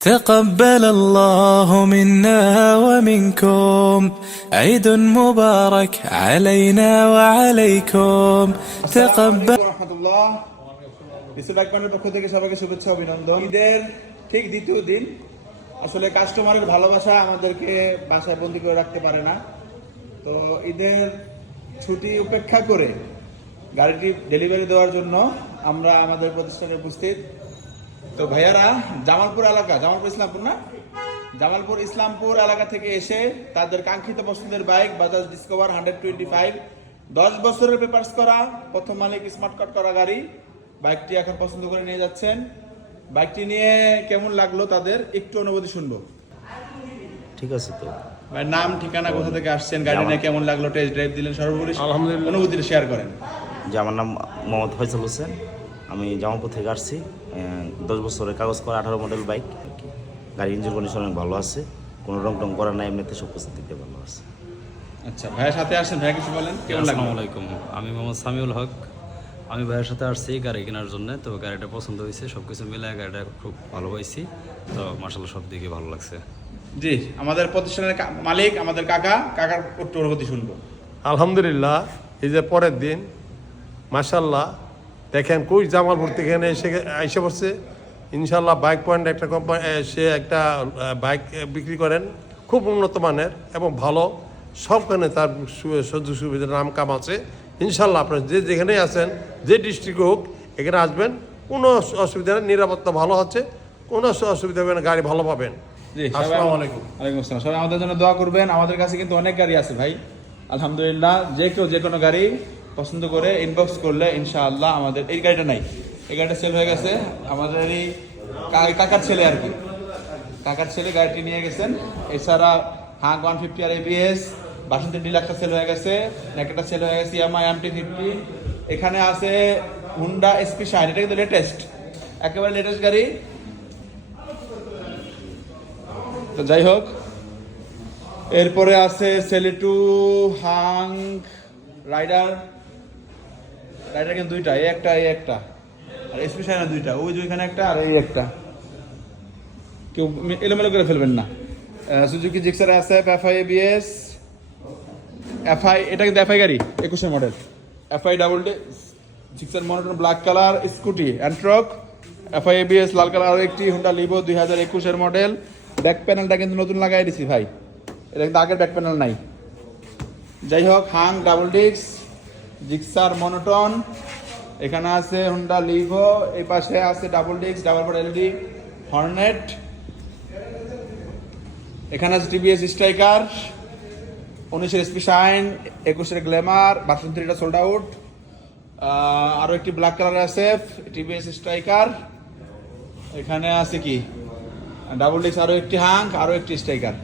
تقبل الله منا ومنكم عيد مبارك علينا وعليكم تقبل রাহমাতুল্লাহ বিসমিল্লাহির রহমানির পক্ষ থেকে সবাইকে শুভেচ্ছা অভিনন্দন। ঈদের ঠিক দ্বিতীয় দিন আসলে কাস্টমারের ভালোবাসা আমাদেরকে বাসায় বন্দি করে রাখতে পারে না। তো ঈদের ছুটি উপেক্ষা করে গাড়িটি ডেলিভারি দেওয়ার জন্য আমরা আমাদের প্রতিষ্ঠানে উপস্থিত। তো ভাইয়ারা জামালপুর এলাকা, জামালপুর ইসলামপুর এলাকা থেকে এসে তাদের কাঙ্ক্ষিত পছন্দের বাইক বাজাজ ডিসকভার 125 10 বছরের পেপারস করা প্রথম মালিক স্মার্ট কার্ড করা গাড়ি, বাইকটি এখন পছন্দ করে নিয়ে যাচ্ছেন। বাইকটি নিয়ে কেমন লাগলো তাদের একটু অনুভূতি শুনবো। ঠিক আছে। তো ভাই নাম, ঠিকানা, কোথা থেকে আসছেন, গাড়ি নিয়ে কেমন লাগলো, টেস্ট ড্রাইভ দিলেন, সর্বোপরি আলহামদুলিল্লাহ অনুভূতিটা শেয়ার করেন। যে আমার নাম মোহাম্মদ ফয়সাল হোসেন, আমি জামালপুর থেকে আসছি। 10 বছরের কাগজ করা 18 মডেল বাইক। গাড়ি ইঞ্জিন কন্ডিশন অনেক ভালো আছে, কোনো রং টং করা নাই, এমনিতে সব কিছু দিতে ভালো আছে। আচ্ছা, ভাইয়ের সাথে আসেন, ভাই কিছু বলেন কেমন লাগলো? আসসালামু আলাইকুম, আমি মোহাম্মদ সামিউল হক। আমি ভাইয়ের সাথে আসছি গাড়ি কেনার জন্য। তো গাড়িটা পছন্দ হয়েছে, সব কিছু মিলে গাড়িটা খুব ভালো পাইছি। তো মাশাআল্লাহ সব দিকে ভালো লাগছে। জি, আমাদের প্রতিষ্ঠানের মালিক আমাদের কাকার একটু অনুভূতি শুনবো। আলহামদুলিল্লাহ, এই যে পরের দিন মাশাল্লাহ দেখেন কই জামালপুর থেকে এসে পড়ছে। ইনশাল্লাহ বাইক পয়েন্ট একটা কোম্পানি, সে একটা বাইক বিক্রি করেন খুব উন্নত মানের এবং ভালো, সবখানে তার সুযোগ সুবিধার নাম কাম আছে। ইনশাল্লাহ আপনার যে যেখানেই আছেন, যে ডিস্ট্রিক্ট হোক, এখানে আসবেন, কোনো অসুবিধা নেই, নিরাপত্তা ভালো হচ্ছে, কোনো অসুবিধা হবে না, গাড়ি ভালো পাবেন। জি, আসসালামু আলাইকুম। ওয়ালাইকুম আসসালাম। সবাই আমাদের জন্য দোয়া করবেন। আমাদের কাছে কিন্তু অনেক গাড়ি আছে ভাই, আলহামদুলিল্লাহ। যে কেউ যে কোনো গাড়ি পছন্দ করে ইনবক্স করলে ইনশাআল্লাহ আমাদের এই গাড়িটা নাই, এই গাড়িটা সেল হয়ে গেছে। আমাদের এই কাকার ছেলে আর কি, কাকার ছেলে গাড়িটি নিয়ে গেছেন। এছাড়া হাঙ্ক 150 আর ABS 62 ডিলাক্সটা সেল হয়ে গেছে, একটা সেল হয়ে গেছে ইয়ামাহা MT-50। এখানে আছে হুন্ডা SP শাইন, এটা কিন্তু লেটেস্ট, একেবারে লেটেস্ট গাড়ি। তো যাই হোক, এরপরে আছে সেলিটু, হাঙ্ক, রাইডার কিন্তু দুইটা, এই একটা আর SP শাইন দুইটা, ওই দুইখানে একটা আর এই একটা, কেউ এলোমেলো করে ফেলবেন না। সুজুকি জিক্সার আছে, FI ABS, FI, এটা কিন্তু FI গাড়ি 21 model, FI double day Gixxer monotone black colour scooty অ্যান্ট্রক, FI ABS লাল কালার। আর একটি হুন্ডা লিভো 2021 মডেল। ব্যাক প্যানেলটা কিন্তু নতুন লাগাই দিছি ভাই, এটা কিন্তু আগের ব্যাক প্যানেল নাই। যাই হোক, Hang double disc Gixxer monotone, এখানে আছে হুন্ডা লিভো, এই পাশে আছে double disc double four LED Hornet, এখানে আছে TVS Striker 19 SP Shine, 21 Glamour, 62টা সোল্ড আউট। আরো একটি ব্ল্যাক কালার আছে TVS স্ট্রাইকার। এখানে আছে কি ডাবল ডিস্ক, আরো একটি হাঙ্ক, আরো একটি স্ট্রাইকার।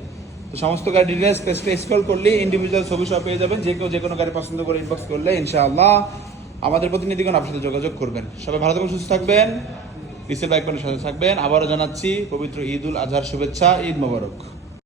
তো সমস্ত গাড়ি ডিটেলস পেজটা স্ক্রল করলে ইন্ডিভিজুয়াল ছবি সব পেয়ে যাবেন। যে কেউ যে কোনো গাড়ি পছন্দ করে ইনবক্স করলে ইনশাআল্লাহ আমাদের প্রতিনিধিগণ আপনার সাথে যোগাযোগ করবেন। সবাই ভালো থাকবেন, সুস্থ থাকবেন, ডিসেল বাইক সাথে থাকবেন। আবারও জানাচ্ছি পবিত্র ঈদ উল আজহার শুভেচ্ছা, ঈদ মোবারক।